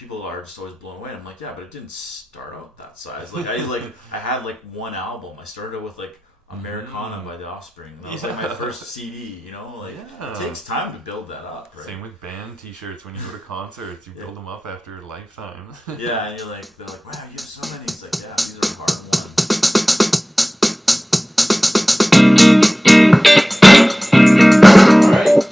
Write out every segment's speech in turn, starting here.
people are just always blown away. And I'm like, yeah, but it didn't start out that size. Like I had like one album. I started out with like Americana by The Offspring. That was like my first CD, you know? Like it takes time to build that up, right? Same with band t-shirts. When you go to concerts, you build them up after a lifetime. Yeah, and you're like, they're like, wow, you have so many. It's like, yeah, these are hard ones. Alright.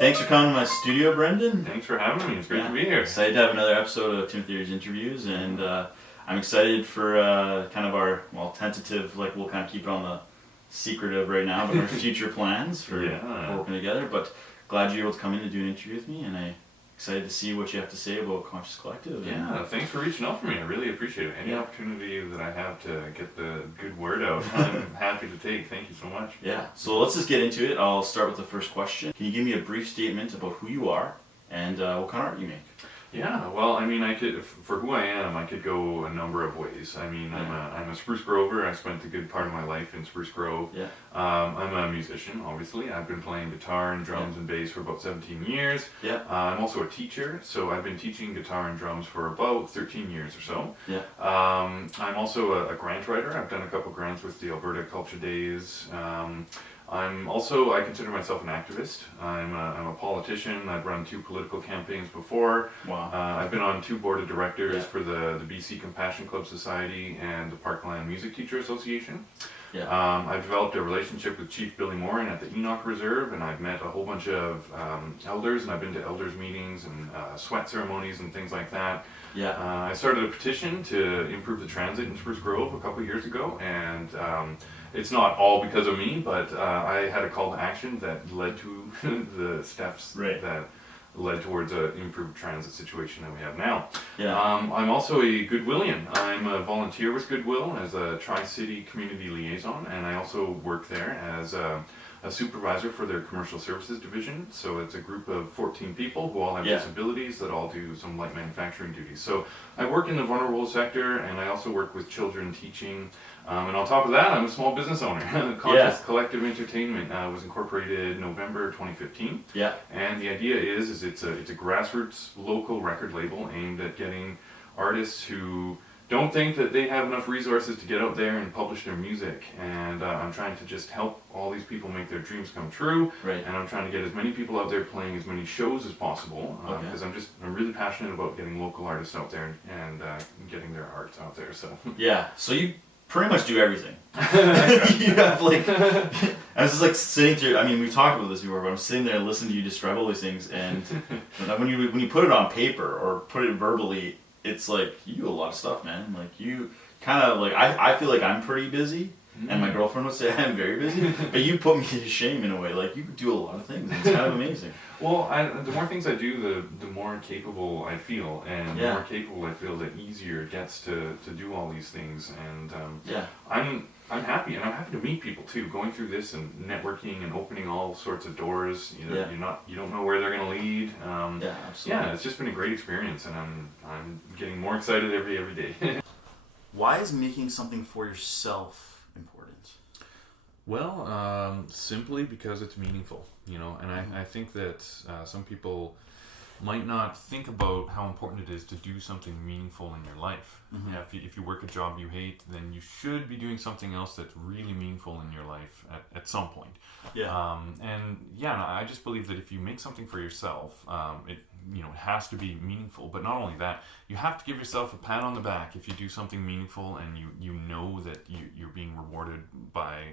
Thanks for coming to my studio, Brendon. Thanks for having me. It's great to be here. Excited to have another episode of Timotheories interviews, and I'm excited for kind of our, tentative, like we'll kind of keep it on the secretive right now, but our future plans for working together. But glad you're able to come in and do an interview with me, and I'm excited to see what you have to say about Conscious Collective. Yeah, thanks for reaching out for me. I really appreciate it. Any opportunity that I have to get the good word out, I'm happy to take. Thank you so much. Yeah, so let's just get into it. I'll start with the first question. Can you give me a brief statement about who you are and what kind of art you make? Yeah, well, I mean, for who I am, I could go a number of ways. I mean, I'm a Spruce Grover. I spent a good part of my life in Spruce Grove. Yeah. I'm a musician, obviously. I've been playing guitar and drums and bass for about 17 years. Yeah. I'm also a teacher, so I've been teaching guitar and drums for about 13 years or so. Yeah. I'm also a grant writer. I've done a couple grants with the Alberta Culture Days. I consider myself an activist. I'm a politician. I've run 2 political campaigns before. Wow. I've been on 2 board of directors for the BC Compassion Club Society and the Parkland Music Teacher Association. Yeah. I've developed a relationship with Chief Billy Morin at the Enoch Reserve, and I've met a whole bunch of elders, and I've been to elders meetings and sweat ceremonies and things like that. Yeah. I started a petition to improve the transit in Spruce Grove a couple years ago, and it's not all because of me, but I had a call to action that led to the steps that led towards an improved transit situation that we have now. Yeah. I'm also a Goodwillian. I'm a volunteer with Goodwill as a Tri-City Community Liaison, and I also work there as a supervisor for their commercial services division. So it's a group of 14 people who all have disabilities that all do some light manufacturing duties. So I work in the vulnerable sector, and I also work with children teaching. And on top of that, I'm a small business owner. Conscious Collective Entertainment was incorporated November 2015. Yeah. And the idea is it's a grassroots local record label aimed at getting artists who don't think that they have enough resources to get out there and publish their music. And I'm trying to just help all these people make their dreams come true. Right. And I'm trying to get as many people out there playing as many shows as possible. Because I'm really passionate about getting local artists out there and getting their art out there. So yeah. So you pretty much do everything. You have like, I was just like sitting through. I mean, we talked about this before, but I'm sitting there listening to you describe all these things, and when you put it on paper or put it verbally, it's like you do a lot of stuff, man. Like you kind of like I feel like I'm pretty busy, and my girlfriend would say I'm very busy, but you put me to shame in a way. Like you do a lot of things. It's kind of amazing. Well, the more things I do, the more capable I feel, and the more capable I feel, the easier it gets to do all these things. And I'm happy, and I'm happy to meet people too. Going through this and networking and opening all sorts of doors. You don't know where they're going to lead. Absolutely. Yeah, it's just been a great experience, and I'm getting more excited every day. Why is making something for yourself important? Well, simply because it's meaningful, and I think that some people might not think about how important it is to do something meaningful in your life. Mm-hmm. Yeah, if you work a job you hate, then you should be doing something else that's really meaningful in your life at some point. Yeah. I just believe that if you make something for yourself, it has to be meaningful. But not only that, you have to give yourself a pat on the back if you do something meaningful and you know that you're being rewarded by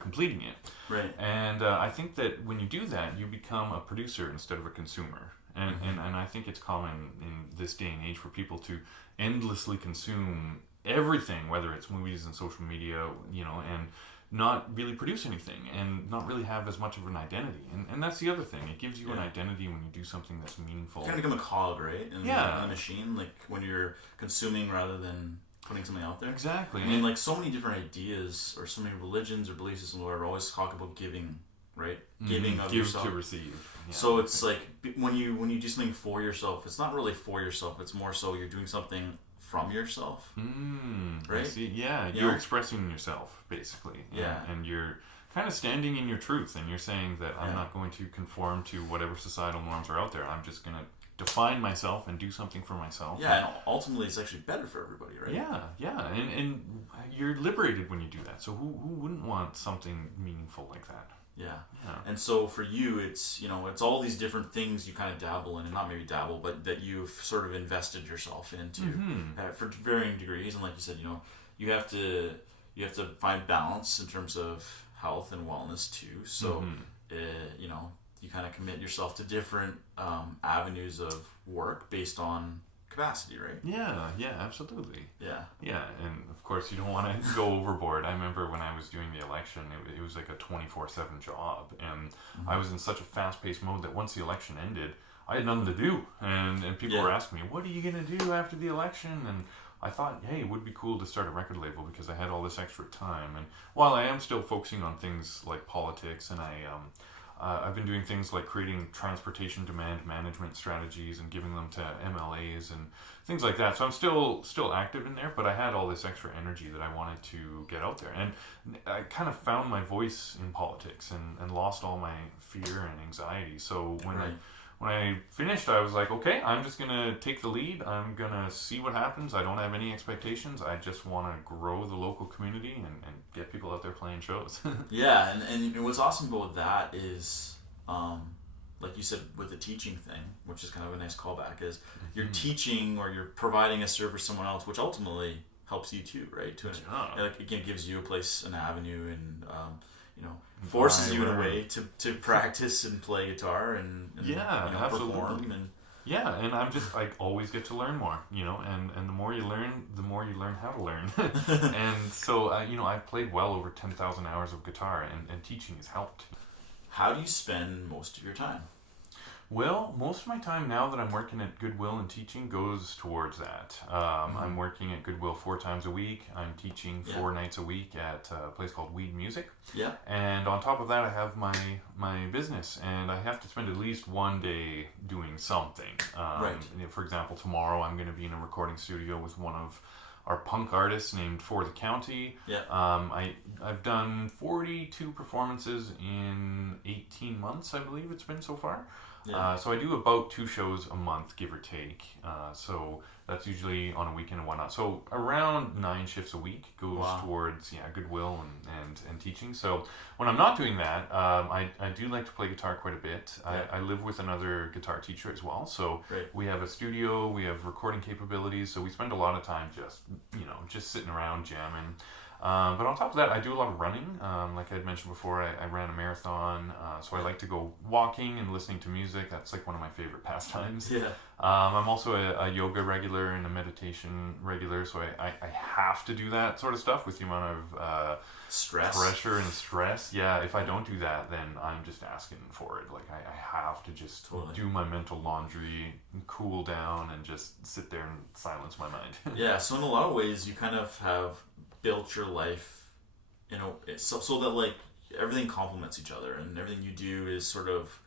completing it. Right. And I think that when you do that, you become a producer instead of a consumer. And I think it's common in this day and age for people to endlessly consume everything, whether it's movies and social media, and not really produce anything and not really have as much of an identity. And that's the other thing. It gives you an identity when you do something that's meaningful. You kind of become a cog, right? In the machine, like when you're consuming rather than putting something out there. Exactly. I mean, like so many different ideas or so many religions or belief systems where always talk about giving, right? Giving of yourself. Give to receive. Yeah. So it's like when you do something for yourself, it's not really for yourself. It's more so you're doing something from yourself, right? I see. Yeah, you're expressing yourself basically. And you're kind of standing in your truth, and you're saying that I'm not going to conform to whatever societal norms are out there. I'm just going to define myself and do something for myself. Yeah, and ultimately it's actually better for everybody, right? Yeah, and you're liberated when you do that. So who wouldn't want something meaningful like that? Yeah. And so for you, it's, it's all these different things you kind of dabble in, and not maybe dabble, but that you've sort of invested yourself into for varying degrees. And like you said, you have to find balance in terms of health and wellness too. So, you kind of commit yourself to different avenues of work based on capacity, right? Yeah, absolutely. Yeah, and of course you don't want to go overboard. I remember when I was doing the election, it was like a 24/7 job, and I was in such a fast-paced mode that once the election ended, I had nothing to do, and people were asking me, what are you gonna do after the election? And I thought, hey, it would be cool to start a record label because I had all this extra time. And while I am still focusing on things like politics, and I've been doing things like creating transportation demand management strategies and giving them to MLAs and things like that. So I'm still active in there, but I had all this extra energy that I wanted to get out there. And I kind of found my voice in politics and lost all my fear and anxiety. So when I finished, I was like, okay, I'm just going to take the lead. I'm going to see what happens. I don't have any expectations. I just want to grow the local community and get people out there playing shows. Yeah, and what's awesome about that is, like you said, with the teaching thing, which is kind of a nice callback, is you're teaching or you're providing a service to someone else, which ultimately helps you too, right? Like, again, gives you a place, an avenue, and forces you in a way to practice and play guitar and perform. And I always get to learn more, and the more you learn how to learn. And so I've played well over 10,000 hours of guitar, and teaching has helped. How do you spend most of your time? Well, most of my time now that I'm working at Goodwill and teaching goes towards that. I'm working at Goodwill 4 times a week. I'm teaching 4 nights a week at a place called Weed Music. Yeah. And on top of that, I have my business, and I have to spend at least one day doing something. Right. For example, tomorrow I'm going to be in a recording studio with one of our punk artists named For the County. Yeah. I've done 42 performances in 18 months, I believe it's been so far. Yeah. So I do about 2 shows a month, give or take. So that's usually on a weekend and whatnot. So around 9 shifts a week goes towards Goodwill and teaching. So when I'm not doing that, I do like to play guitar quite a bit. I live with another guitar teacher as well. So we have a studio, we have recording capabilities. So we spend a lot of time just sitting around jamming. But on top of that, I do a lot of running. Like I had mentioned before, I ran a marathon, so I like to go walking and listening to music. That's like one of my favorite pastimes. Yeah. I'm also a yoga regular and a meditation regular, so I have to do that sort of stuff with the amount of stress, pressure and stress. Yeah, if I don't do that, then I'm just asking for it. Like I have to just do my mental laundry, cool down, and just sit there and silence my mind. Yeah, so in a lot of ways, you kind of have built your life, so that like everything complements each other, and everything you do is sort of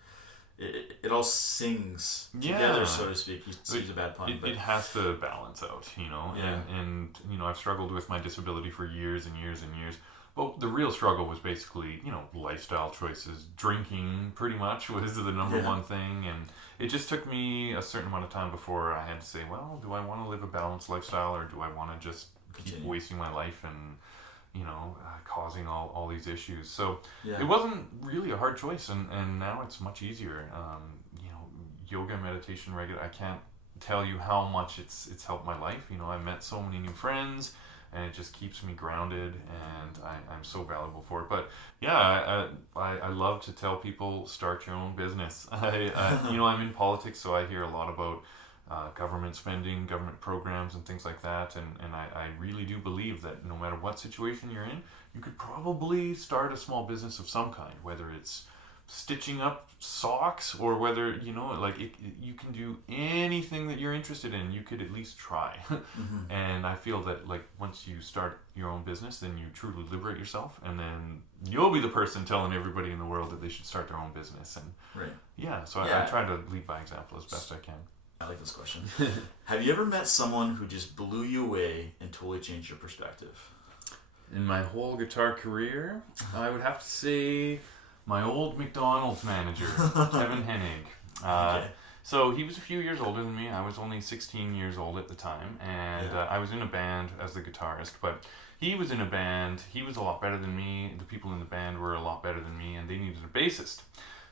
it all sings together, so to speak. You use a bad pun, but it has to balance out, and I've struggled with my disability for years and years and years. But the real struggle was basically, lifestyle choices. Drinking, pretty much, was the number one thing. And it just took me a certain amount of time before I had to say, well, do I want to live a balanced lifestyle, or do I want to just keep wasting my life and, causing all these issues? So it wasn't really a hard choice. And now it's much easier. Yoga, meditation, regular. I can't tell you how much it's helped my life. I met so many new friends, and it just keeps me grounded, and I'm so valuable for it. But I love to tell people, start your own business. I'm in politics, so I hear a lot about government spending, government programs, and things like that. And I really do believe that no matter what situation you're in, you could probably start a small business of some kind, whether it's stitching up socks or whether you can do anything that you're interested in. You could at least try. And I feel that once you start your own business, then you truly liberate yourself, and then you'll be the person telling everybody in the world that they should start their own business. And I try to lead by example as best I can. I like this question. Have you ever met someone who just blew you away and totally changed your perspective? In my whole guitar career, I would have to say my old McDonald's manager, Kevin Hennig. So he was a few years older than me. I was only 16 years old at the time, and I was in a band as the guitarist, but he was in a band. He was a lot better than me. The people in the band were a lot better than me, and they needed a bassist.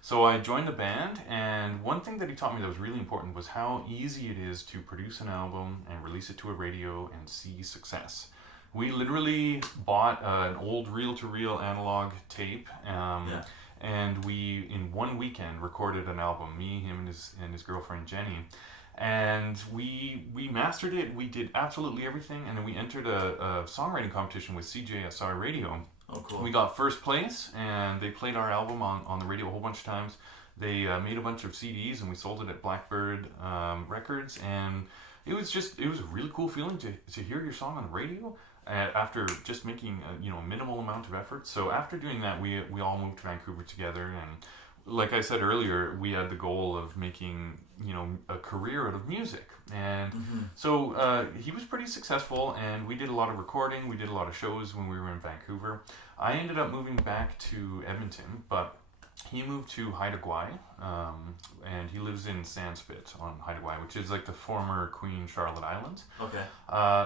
So I joined the band, and one thing that he taught me that was really important was how easy it is to produce an album and release it to a radio and see success. We literally bought an old reel-to-reel analog tape, and we, in one weekend, recorded an album, me, him, and his girlfriend, Jenny. And we mastered it, we did absolutely everything, and then we entered a songwriting competition with CJSR Radio. Oh, cool. We got first place, and they played our album on the radio a whole bunch of times. They made a bunch of CDs, and we sold it at Blackbird Records, and it was a really cool feeling to hear your song on the radio after just making a minimal amount of effort. So after doing that, we all moved to Vancouver together, and like I said earlier, we had the goal of making a career out of music, and so he was pretty successful, and we did a lot of recording, we did a lot of shows when we were in Vancouver. I ended up moving back to Edmonton, but he moved to Haida Gwaii, and he lives in Sandspit on Haida Gwaii, which is like the former Queen Charlotte Islands. Okay.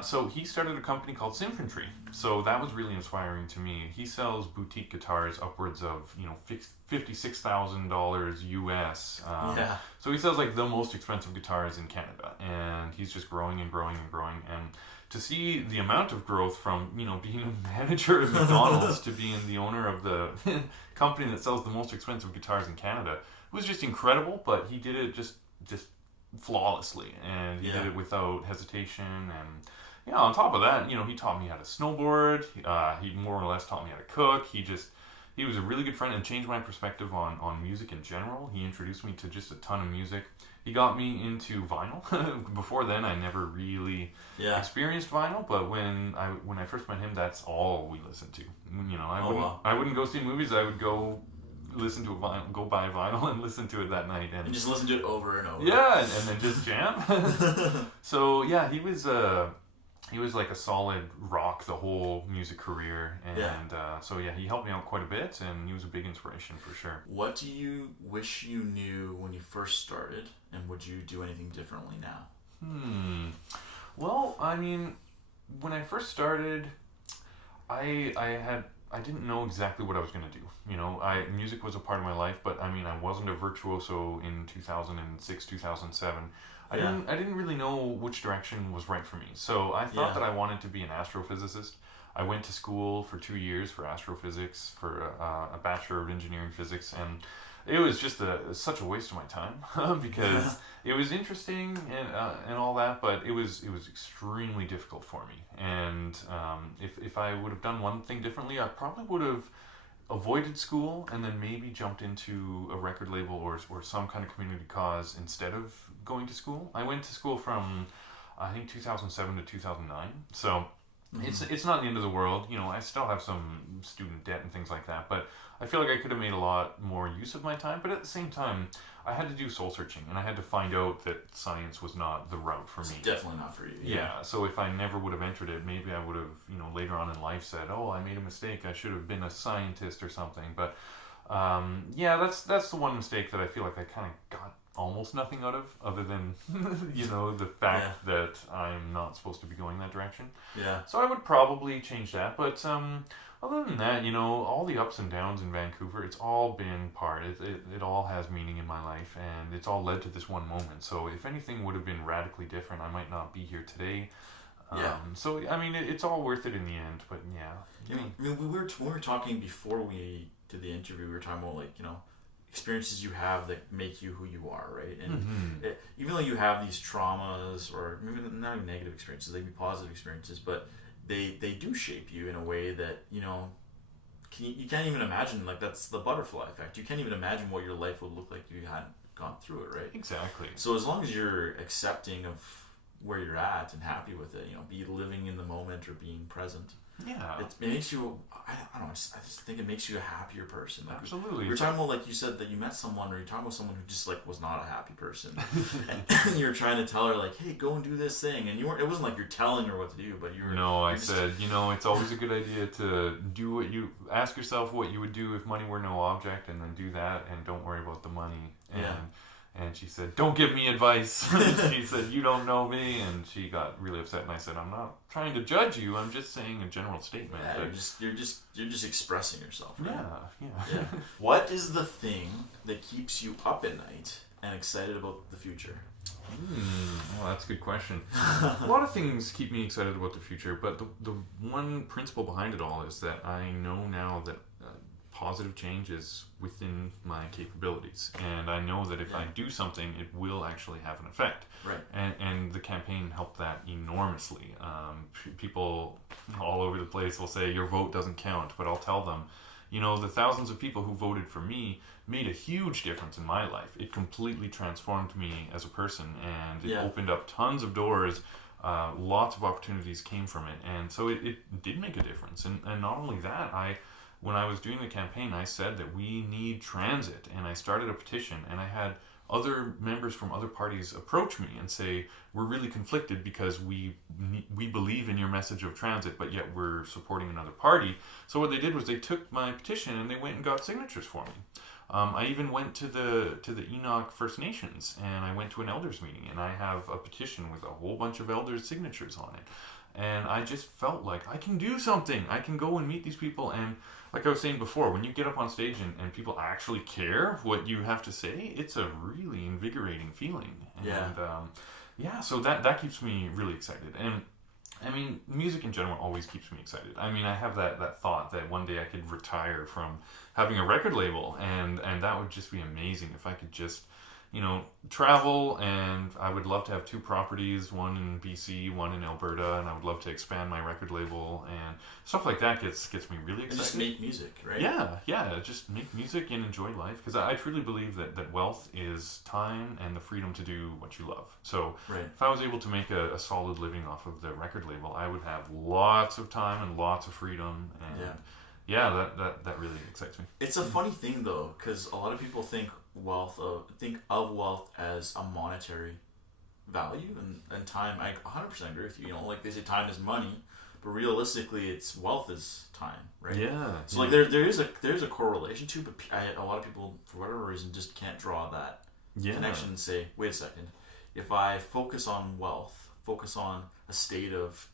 So he started a company called Symphony. So that was really inspiring to me. He sells boutique guitars upwards of $56,000 US. So he sells like the most expensive guitars in Canada, and he's just growing and growing and growing. And to see the amount of growth from being a manager at McDonald's to being the owner of the company that sells the most expensive guitars in Canada was just incredible. But he did it just flawlessly, and he did it without hesitation. And on top of that, he taught me how to snowboard. He more or less taught me how to cook. He was a really good friend and changed my perspective on music in general. He introduced me to just a ton of music. He got me into vinyl. Before then, I never really experienced vinyl, but when I first met him, that's all we listened to. I wouldn't go see movies. I would go listen to go buy vinyl and listen to it that night, and just listen to it over and over. Yeah, and then just jam. So yeah, he was like a solid rock the whole music career, and so he helped me out quite a bit, and he was a big inspiration for sure. What do you wish you knew when you first started, and would you do anything differently now? Well, I mean, when I first started, I didn't know exactly what I was going to do. Music was a part of my life, but I mean, I wasn't a virtuoso in 2006, 2007. I didn't really know which direction was right for me. So I thought that I wanted to be an astrophysicist. I went to school for 2 years for astrophysics, for a Bachelor of Engineering Physics, and it was just such a waste of my time because it was interesting and all that, but it was extremely difficult for me. And if I would have done one thing differently, I probably would have avoided school and then maybe jumped into a record label or some kind of community cause instead of going to school. I went to school from I think 2007 to 2009, so it's not the end of the world. I still have some student debt and things like that, but I feel like I could have made a lot more use of my time. But at the same time, I had to do soul searching, and I had to find out that science was not the route for me. It's definitely not for you. Yeah. So if I never would have entered it, maybe I would have, later on in life said, "Oh, I made a mistake. I should have been a scientist or something." But that's the one mistake that I feel like I kind of got almost nothing out of, other than the fact that I'm not supposed to be going that direction. Yeah. So I would probably change that, but other than that, all the ups and downs in Vancouver, it's all been part. It all has meaning in my life, and it's all led to this one moment. So if anything would have been radically different, I might not be here today. So I mean, it's all worth it in the end. But yeah. I mean, when we were talking before we did the interview, we were talking about experiences you have that make you who you are, right? And even though you have these traumas, or maybe not even negative experiences, they can be positive experiences, but they do shape you in a way that you can't even imagine. Like, that's the butterfly effect. You can't even imagine what your life would look like if you hadn't gone through it, right? Exactly. So as long as you're accepting of where you're at and happy with it, be living in the moment or being present. Yeah, it makes you. I don't know. I just think it makes you a happier person. Like, absolutely. You're talking about, like you said, that you met someone, or you're talking about someone who just was not a happy person, and you're trying to tell her hey, go and do this thing, and you weren't. It wasn't like you're telling her what to do, but you were. No, I said, it's always a good idea to do what you ask yourself what you would do if money were no object, and then do that, and don't worry about the money. And And she said, "Don't give me advice." She said, "You don't know me." And she got really upset. And I said, "I'm not trying to judge you. I'm just saying a general statement." Yeah, you're just expressing yourself, right? Yeah. What is the thing that keeps you up at night and excited about the future? Well, that's a good question. A lot of things keep me excited about the future, but the one principle behind it all is that I know now that positive change is within my capabilities, and I know that if I do something, it will actually have an effect. Right. And the campaign helped that enormously. People all over the place will say your vote doesn't count, but I'll tell them, the thousands of people who voted for me made a huge difference in my life. It completely transformed me as a person, and it opened up tons of doors. Lots of opportunities came from it, and so it did make a difference. And not only that, when I was doing the campaign, I said that we need transit, and I started a petition, and I had other members from other parties approach me and say, we're really conflicted because we believe in your message of transit, but yet we're supporting another party. So what they did was they took my petition and they went and got signatures for me. I even went to the Enoch First Nations, and I went to an elders meeting, and I have a petition with a whole bunch of elders' signatures on it. And I just felt like I can do something. I can go and meet these people. And like I was saying before, when you get up on stage and people actually care what you have to say, it's a really invigorating feeling. And so that keeps me really excited. And I mean, music in general always keeps me excited. I mean, I have that thought that one day I could retire from having a record label, and that would just be amazing if I could just travel. And I would love to have 2 properties, one in BC, one in Alberta, and I would love to expand my record label, and stuff like that gets me really excited. And just make music, right? Yeah, just make music and enjoy life, because I truly believe that wealth is time and the freedom to do what you love. So if I was able to make a solid living off of the record label, I would have lots of time and lots of freedom, and that really excites me. It's a funny thing though, because a lot of people think of wealth as a monetary value, and time. I 100% agree with you. Like they say, time is money, but realistically, it's wealth is time, right? Yeah. So like there's a correlation to, but a lot of people for whatever reason just can't draw that connection and say, wait a second, if I focus on wealth, focus on a state of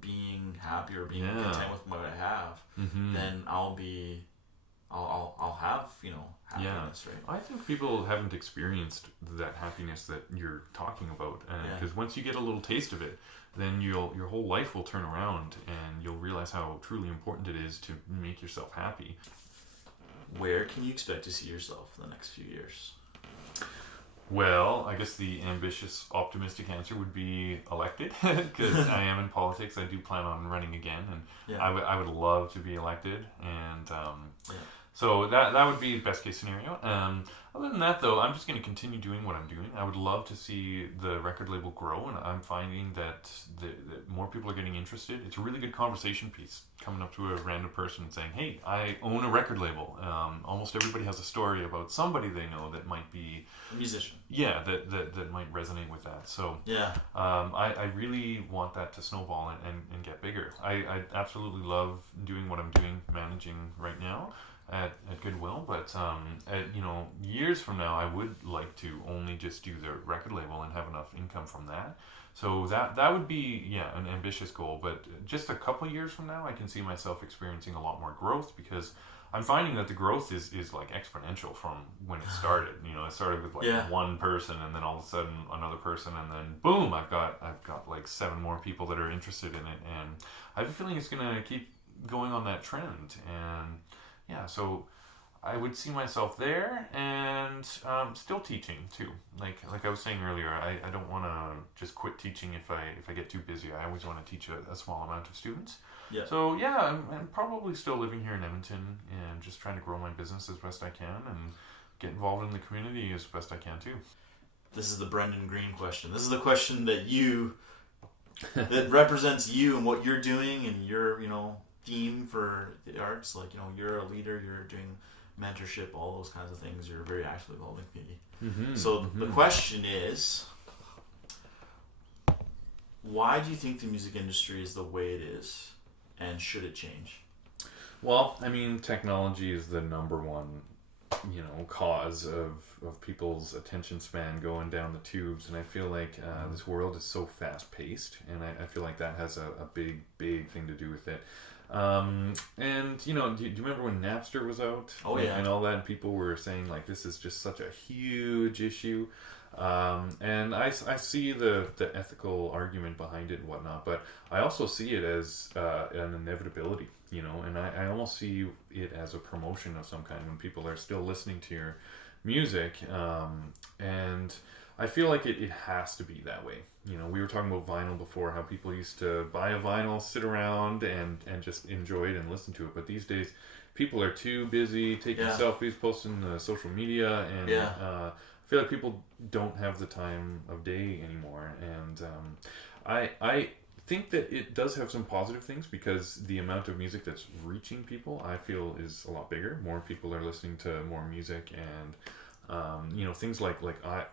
being happy or being content with what I have, then I'll have happiness, right? I think people haven't experienced that happiness that you're talking about, because once you get a little taste of it, then your whole life will turn around, and you'll realize how truly important it is to make yourself happy. Where can you expect to see yourself in the next few years? Well, I guess the ambitious, optimistic answer would be elected, because I am in politics. I do plan on running again, and I would love to be elected, and so that would be the best case scenario. Other than that, though, I'm just going to continue doing what I'm doing. I would love to see the record label grow, and I'm finding that more people are getting interested. It's a really good conversation piece, coming up to a random person and saying, hey, I own a record label. Almost everybody has a story about somebody they know that might be a musician. Yeah, that might resonate with that. So I really want that to snowball and get bigger. I absolutely love doing what I'm doing, managing right now at Goodwill, but years from now I would like to only just do the record label and have enough income from that. So that would be an ambitious goal, but just a couple years from now I can see myself experiencing a lot more growth, because I'm finding that the growth is like exponential from when it started. It started with one person, and then all of a sudden another person, and then boom, I've got like 7 more people that are interested in it, and I have a feeling it's gonna keep going on that trend. And so I would see myself there, and still teaching too. Like I was saying earlier, I don't want to just quit teaching if I get too busy. I always want to teach a small amount of students. Yeah. So I'm probably still living here in Edmonton and just trying to grow my business as best I can and get involved in the community as best I can too. This is the Brendon Greene question. This is the question that that represents you and what you're doing and your theme for the arts. Like you're a leader. You're doing mentorship, all those kinds of things. You're very actively involved in the community. So the question is, why do you think the music industry is the way it is, and should it change? Well, I mean, technology is the number one cause of people's attention span going down the tubes, and I feel like this world is so fast paced, and I feel like that has a big thing to do with it. And do you remember when Napster was out? Oh yeah. And all that, and people were saying like this is just such a huge issue. And I see the ethical argument behind it and whatnot, but I also see it as an inevitability, and I almost see it as a promotion of some kind when people are still listening to your music, and I feel like it has to be that way. We were talking about vinyl before, how people used to buy a vinyl, sit around and just enjoy it and listen to it, but these days people are too busy taking selfies, posting to social media, and I feel like people don't have the time of day anymore, and I think that it does have some positive things, because the amount of music that's reaching people, I feel, is a lot bigger. More people are listening to more music, and things like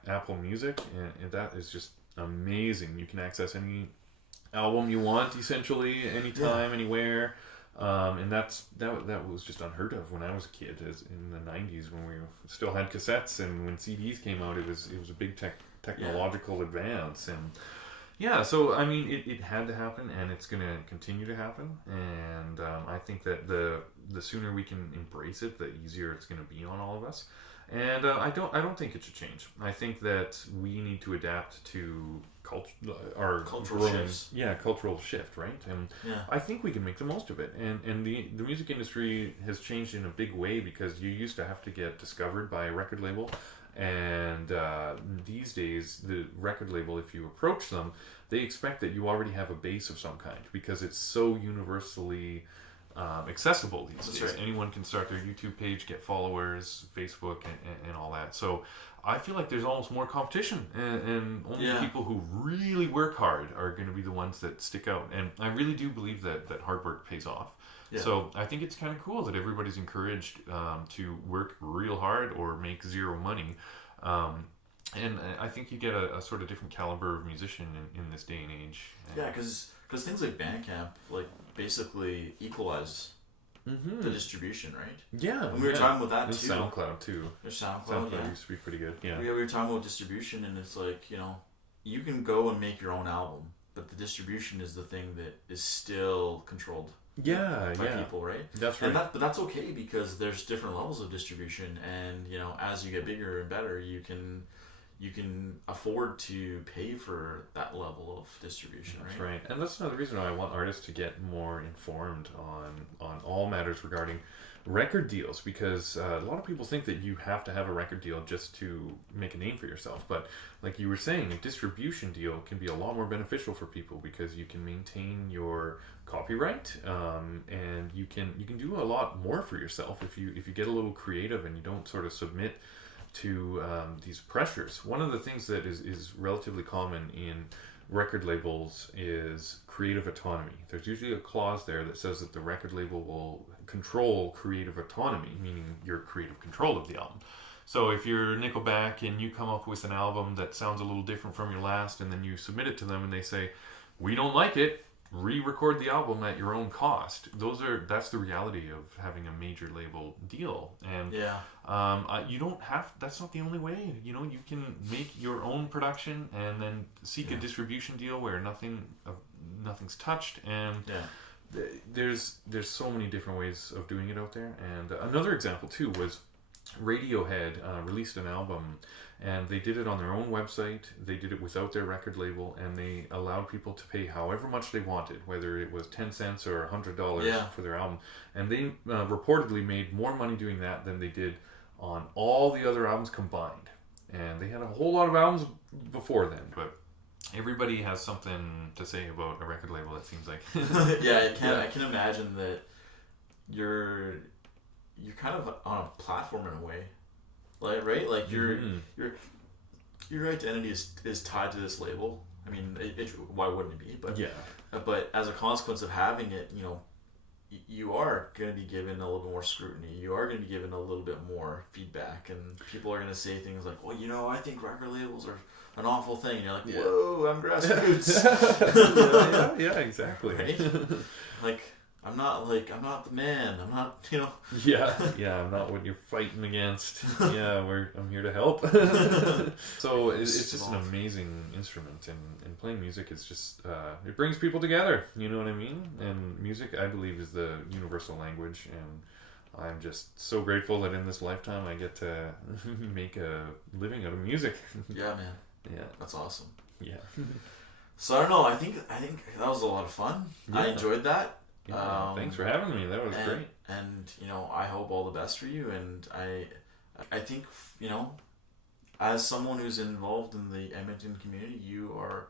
Apple Music, and that is just amazing. You can access any album you want, essentially, anytime, anywhere. And that was just unheard of when I was a kid, as in the 90s, when we still had cassettes, and when CDs came out, it was a big technological advance. And so I mean, it had to happen, and it's going to continue to happen, and I think that the sooner we can embrace it, the easier it's going to be on all of us. And I don't think it should change. I think that we need to adapt to our cultural shifts. Yeah, cultural shift, right? And I think we can make the most of it. And the music industry has changed in a big way, because you used to have to get discovered by a record label, and these days the record label, if you approach them, they expect that you already have a base of some kind, because it's so universally accessible these days. Right. Anyone can start their YouTube page, get followers, Facebook, and all that. So I feel like there's almost more competition, and only people who really work hard are going to be the ones that stick out. And I really do believe that hard work pays off. Yeah. So I think it's kind of cool that everybody's encouraged to work real hard or make zero money. And I think you get a sort of different caliber of musician in this day and age. Yeah, because things like Bandcamp basically equalize the distribution, right? Yeah. And we were talking about that too. SoundCloud too. There's SoundCloud used to be pretty good. Yeah. We were talking about distribution, and it's like, you can go and make your own album, but the distribution is the thing that is still controlled. By people, right? That's right. But that's okay, because there's different levels of distribution, and as you get bigger and better, you can afford to pay for that level of distribution. That's right. And that's another reason why I want artists to get more informed on all matters regarding record deals, because a lot of people think that you have to have a record deal just to make a name for yourself, but like you were saying, a distribution deal can be a lot more beneficial for people, because you can maintain your copyright, and you can do a lot more for yourself if you get a little creative and you don't sort of submit to these pressures. One of the things that is relatively common in record labels is creative autonomy. There's usually a clause there that says that the record label will control creative autonomy, meaning your creative control of the album. So if you're Nickelback and you come up with an album that sounds a little different from your last, and then you submit it to them and they say, we don't like it, re-record the album at your own cost. That's the reality of having a major label deal. And you don't have, that's not the only way. You can make your own production and then seek a distribution deal where nothing's touched, and there's so many different ways of doing it out there. And another example too was Radiohead released an album, and they did it on their own website. They did it without their record label, and they allowed people to pay however much they wanted, whether it was 10 cents or $100 for their album. And they reportedly made more money doing that than they did on all the other albums combined. And they had a whole lot of albums before then, but everybody has something to say about a record label, it seems like. I can imagine that you're kind of on a platform in a way, right? Like your identity is tied to this label. I mean, why wouldn't it be? But as a consequence of having it, you are going to be given a little bit more scrutiny. You are going to be given a little bit more feedback, and people are going to say things like, "Well, I think record labels are an awful thing." And you're like, "Whoa, I'm grassroots." Yeah, exactly. Right? Like, I'm not the man. I'm not, you know. Yeah, I'm not what you're fighting against. Yeah, I'm here to help. So it's just an amazing instrument, and playing music is just it brings people together. You know what I mean? And music, I believe, is the universal language, and I'm just so grateful that in this lifetime I get to make a living out of music. Yeah, man. Yeah, that's awesome. Yeah. So I don't know. I think that was a lot of fun. Yeah. I enjoyed that. Yeah, thanks for having me. That was great. And you know, I hope all the best for you. And I think, you know, as someone who's involved in the Edmonton community, you're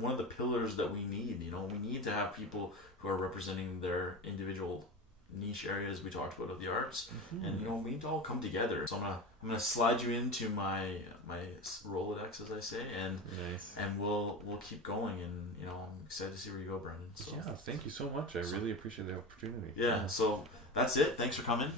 one of the pillars that we need. You know, we need to have people who are representing their individual niche areas we talked about of the arts, and you know, we need to all come together. So I'm gonna slide you into my Rolodex, as I say, and nice. And we'll keep going, and you know, I'm excited to see where you go, Brendon. So yeah, thank you so much. I really appreciate the opportunity. Yeah, so that's it. Thanks for coming.